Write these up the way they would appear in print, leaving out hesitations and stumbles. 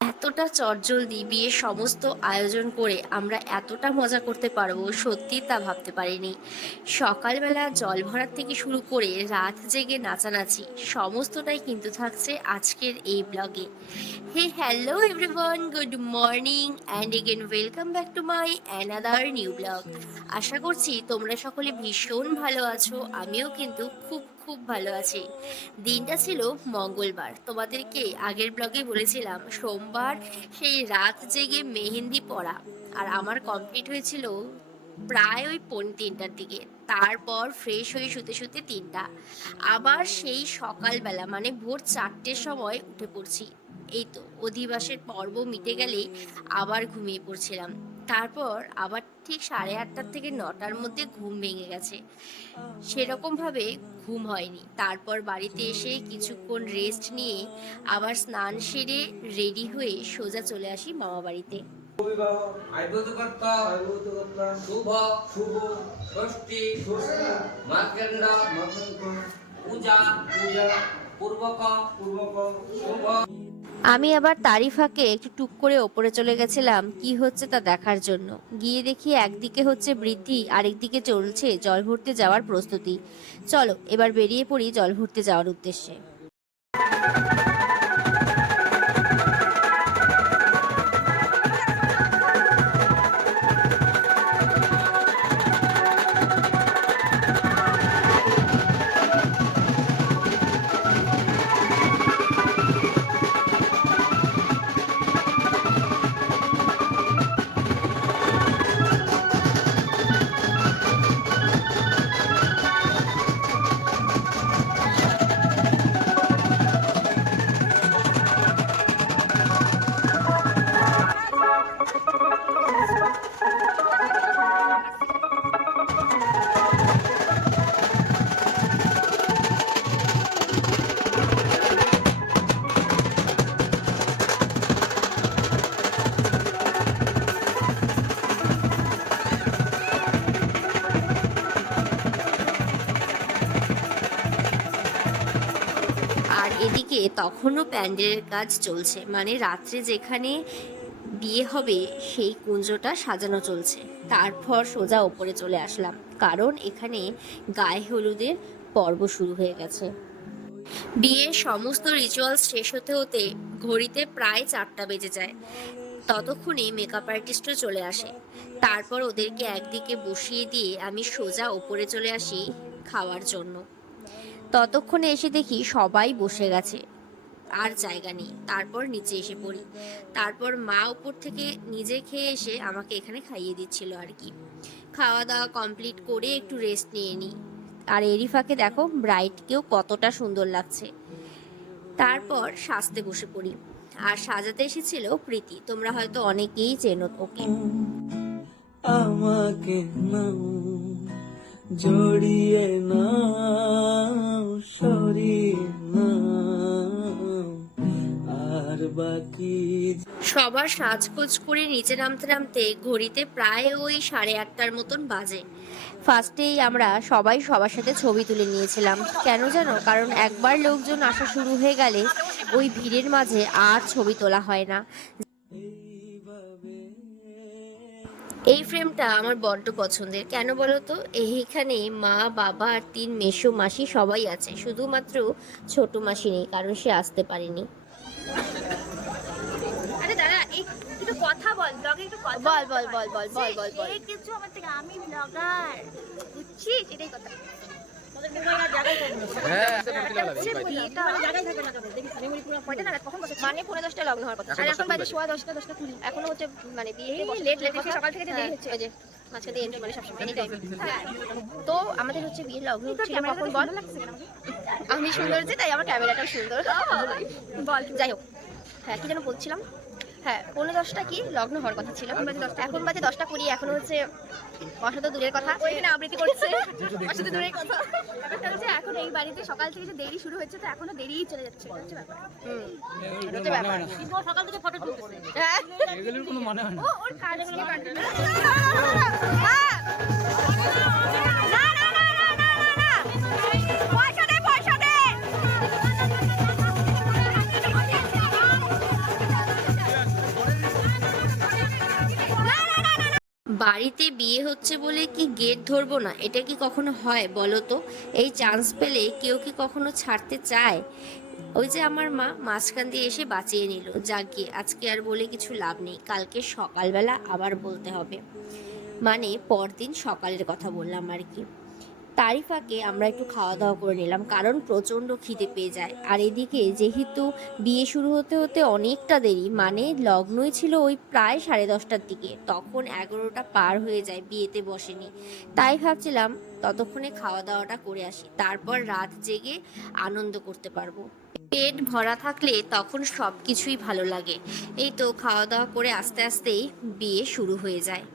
এতটা চটজলদি বিয়ের সমস্ত আয়োজন করে আমরা এতটা মজা করতে পারবো সত্যি তা ভাবতে পারিনি। সকালবেলা জল ভরার থেকে শুরু করে রাত জেগে নাচানাচি সমস্তটাই কিন্তু থাকছে আজকের এই ব্লগে। Hey hello everyone, good morning and again welcome back to my another new blog. আশা করছি তোমরা সকলে ভীষণ ভালো আছো, আমিও কিন্তু খুব খুব ভালো আছি। দিনটা ছিল মঙ্গলবার, তোমাদেরকে আগের ব্লগে বলেছিলাম সোমবার সেই রাত জেগে মেহেন্দি পরা, আর আমার কমপ্লিট হয়েছিল প্রায় ওই পৌনে 3টার দিকে। তারপর ফ্রেশ হয়ে শুতে শুতে 3টা, আবার সেই সকালবেলা মানে ভোর 4টের সময় উঠে পড়ছি। এই তো অধিবাসের পর্ব মিটে গেলেই আবার ঘুমিয়ে পড়ছিলাম। তারপর আবার ঠিক 8:30 থেকে 9টার মধ্যে ঘুম ভেঙে গেছে, সেরকমভাবে ঘুম হয়নি। তারপর বাড়িতে এসে কিছুক্ষণ রেস্ট নিয়ে আবার স্নান সেরে রেডি হয়ে সোজা চলে আসি মামা বাড়িতে। শুভ শুভ ষষ্ঠী ষষ্ঠী মার্কেন্ড পূজা পূজা পূর্বক পূর্বক শুভ। আমি আবার তারই ফাঁকে একটু টুক করে ওপরে চলে গেছিলাম কি হচ্ছে তা দেখার জন্য। গিয়ে দেখি একদিকে হচ্ছে বৃদ্ধি, আরেকদিকে চলছে জল ভরতে যাওয়ার প্রস্তুতি। চলো এবার বেরিয়ে পড়ি জল ভরতে যাওয়ার উদ্দেশ্যে। আর এদিকে তখনও প্যান্ডেলের কাজ চলছে, মানে রাত্রে যেখানে বিয়ে হবে সেই কুঞ্জটা সাজানো চলছে। তারপর সোজা ওপরে চলে আসলাম, কারণ এখানে গায়ে হলুদের পর্ব শুরু হয়ে গেছে। বিয়ের সমস্ত রিচুয়ালস শেষ হতে হতে ঘড়িতে প্রায় 4টা বেজে যায়। ততক্ষণে মেকআপ আর্টিস্টও চলে আসে। তারপর ওদেরকে একদিকে বসিয়ে দিয়ে আমি সোজা ওপরে চলে আসি খাওয়ার জন্য। ততক্ষণে এসে দেখি সবাই বসে গেছে, আর জায়গা নেই। তারপর নিচে এসে পড়ি। তারপর মা উপর থেকে নিজে খেয়ে এসে আমাকে এখানে খাইয়ে দিচ্ছিল আর কি। খাওয়া দাওয়া কমপ্লিট করে একটু রেস্ট নিয়ে নিই। আর এরই ফাঁকে দেখো ব্রাইডকেও কতটা সুন্দর লাগছে। তারপর সাজতে বসে পড়ি। আর সাজাতে এসেছিল প্রীতি, তোমরা হয়তো অনেকেই চেনো ওকে। আমাকে নাও জড়িয়ে নাও সরিয়ে নাও আর বাকি। সবার সাজগোজ করে নিচে নামতে নামতে ঘড়িতে প্রায় ওই 8:30টার মতন বাজে। ফার্স্টেই আমরা সবাই সবার সাথে ছবি তুলে নিয়েছিলাম। কেন জানো? কারণ একবার লোকজন আসা শুরু হয়ে গেলে ওই ভিড়ের মাঝে আর ছবি তোলা হয় না। এই ফ্রেমটা আমার বড্ড পছন্দের। কেন বলো তো? এইখানে মা বাবা আর 3 মেসো মাসি সবাই আছে, শুধুমাত্র ছোট মাসি নেই, কারণ সে আসতে পারেনি। আরে দাঁড়া, একটু কথা বল, ব্লগে একটু কথা বল বল বল বল বল বল বল। এই কিছু আমার থেকে, আমি ব্লগার, বুঝছিস? এটাই কথা। আমাদের মোবাইল জায়গায় থাকে না। হ্যাঁ, বিয়েটা জায়গায় থাকে না। তোদের দেখি মেমরি পুরো কয়টা নাগাদ কখন বসে? মানে 10:45 লগ্ন হওয়ার কথা, আর এখন বাজে 10:15 10:20 এখনো হচ্ছে মানে বিয়ে লেট লেট সকাল থেকে দেরি হচ্ছে। ওই যে মাঝখান দিয়ে এন্ট্রি মানে সবসময় এনি টাইম। তো আমাদের হচ্ছে বিয়ের লগ্ন ছিল কখন বল? আমি সুন্দর যে, তাই আমার ক্যামেরাটাও সুন্দর। বল, যাই হোক, হ্যাঁ কি যেন বলছিলাম। হ্যাঁ 10:15 কি লগ্ন হওয়ার কথা ছিল, এখন বাজে 10:20। এখনো হচ্ছে বসা তো দূরের কথা, ওইখানে আবৃত্তি করছে। বসা তো দূরের কথা, ব্যাপারটা হচ্ছে এখন এই বাড়িতে সকাল থেকে যে দেরি শুরু হচ্ছে, তো এখনো দেরিই চলে যাচ্ছে, হচ্ছে ব্যাপার। এটা হচ্ছে ব্যাপার। কিন্তু ও সকাল থেকে ফটো তুলতেছে। হ্যাঁ এগুলোর কোনো মানে হয় না। ওর কাজগুলো কাটবে না। বাড়িতে বিয়ে হচ্ছে বলে কি গেট ধরবো না, এটা কি কখনো হয় বলো তো? এই চান্স পেলে কেউ কি কখনো ছাড়তে চায়? ওই যে আমার মা মাঝখান দিয়ে এসে বাঁচিয়ে নিল। যাক গিয়ে, আজকে আর বলে কিছু লাভ নেই, কালকে সকালবেলা আবার বলতে হবে। মানে পরদিন সকালের কথা বললাম আর কি। তারই ফাঁকে আমরা একটু খাওয়া দাওয়া করে নিলাম, কারণ প্রচণ্ড খিদে পেয়ে যায়। আর এদিকে যেহেতু বিয়ে শুরু হতে হতে অনেকটা দেরি, মানে লগ্নই ছিল ওই প্রায় 10:30টার দিকে, তখন 11টা পার হয়ে যায়, বিয়েতে বসেনি। তাই ভাবছিলাম ততক্ষণে খাওয়া দাওয়াটা করে আসি, তারপর রাত জেগে আনন্দ করতে পারবো। পেট ভরা থাকলে তখন সব কিছুই ভালো লাগে। এই তো খাওয়া দাওয়া করে আস্তে আস্তেই বিয়ে শুরু হয়ে যায়।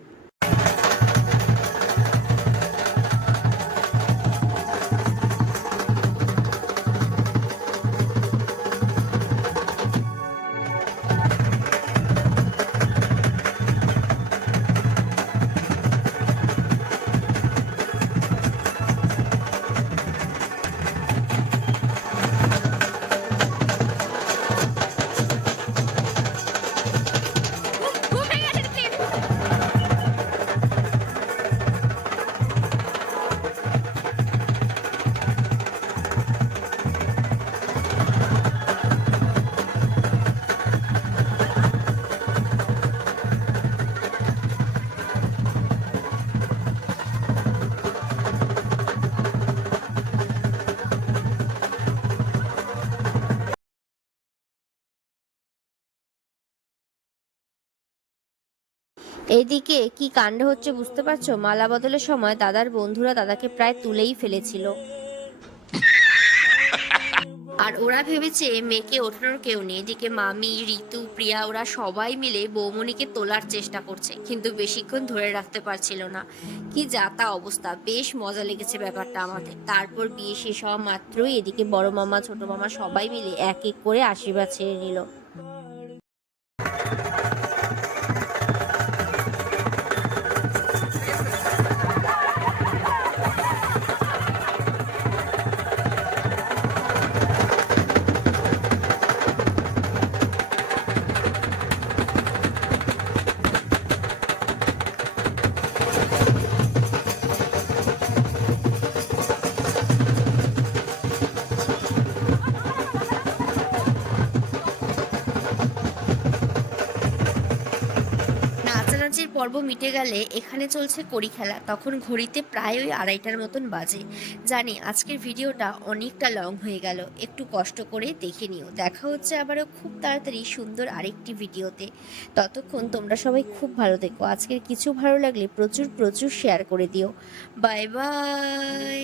এইদিকে কি কাণ্ড হচ্ছে বুঝতে পারছো? মালা বদলের সময় দাদার বন্ধুরা দাদাকে প্রায় তুলেই ফেলেছিল, আর ওরা ভেবেছে মেয়েকে ওঠানোর কেউ নেই। এদিকে মামি, ঋতু, প্রিয়া ওরা সবাই মিলে বৌমনিকে তোলার চেষ্টা করছে, কিন্তু বেশিক্ষণ ধরে রাখতে পারছিল না। কি যাতা অবস্থা, বেশ মজা লেগেছে ব্যাপারটা আমাদের। তারপর বিয়ে শেষ হওয়া মাত্রই এদিকে বড় মামা, ছোট মামা সবাই মিলে এক এক করে আশীর্বাদ ছেড়ে নিল। নাচানাচির পর্ব মিটে গেলে এখানে চলছে কড়ি খেলা। তখন ঘড়িতে প্রায় ওই 2:30টার মতন বাজে। জানি আজকের ভিডিওটা অনেকটা লং হয়ে গেল, একটু কষ্ট করে দেখে নিও। দেখা হচ্ছে আবারও খুব তাড়াতাড়ি সুন্দর আরেকটি ভিডিওতে। ততক্ষণ তোমরা সবাই খুব ভালো থেকো। আজকের কিছু ভালো লাগলে প্রচুর প্রচুর শেয়ার করে দিও। Bye bye.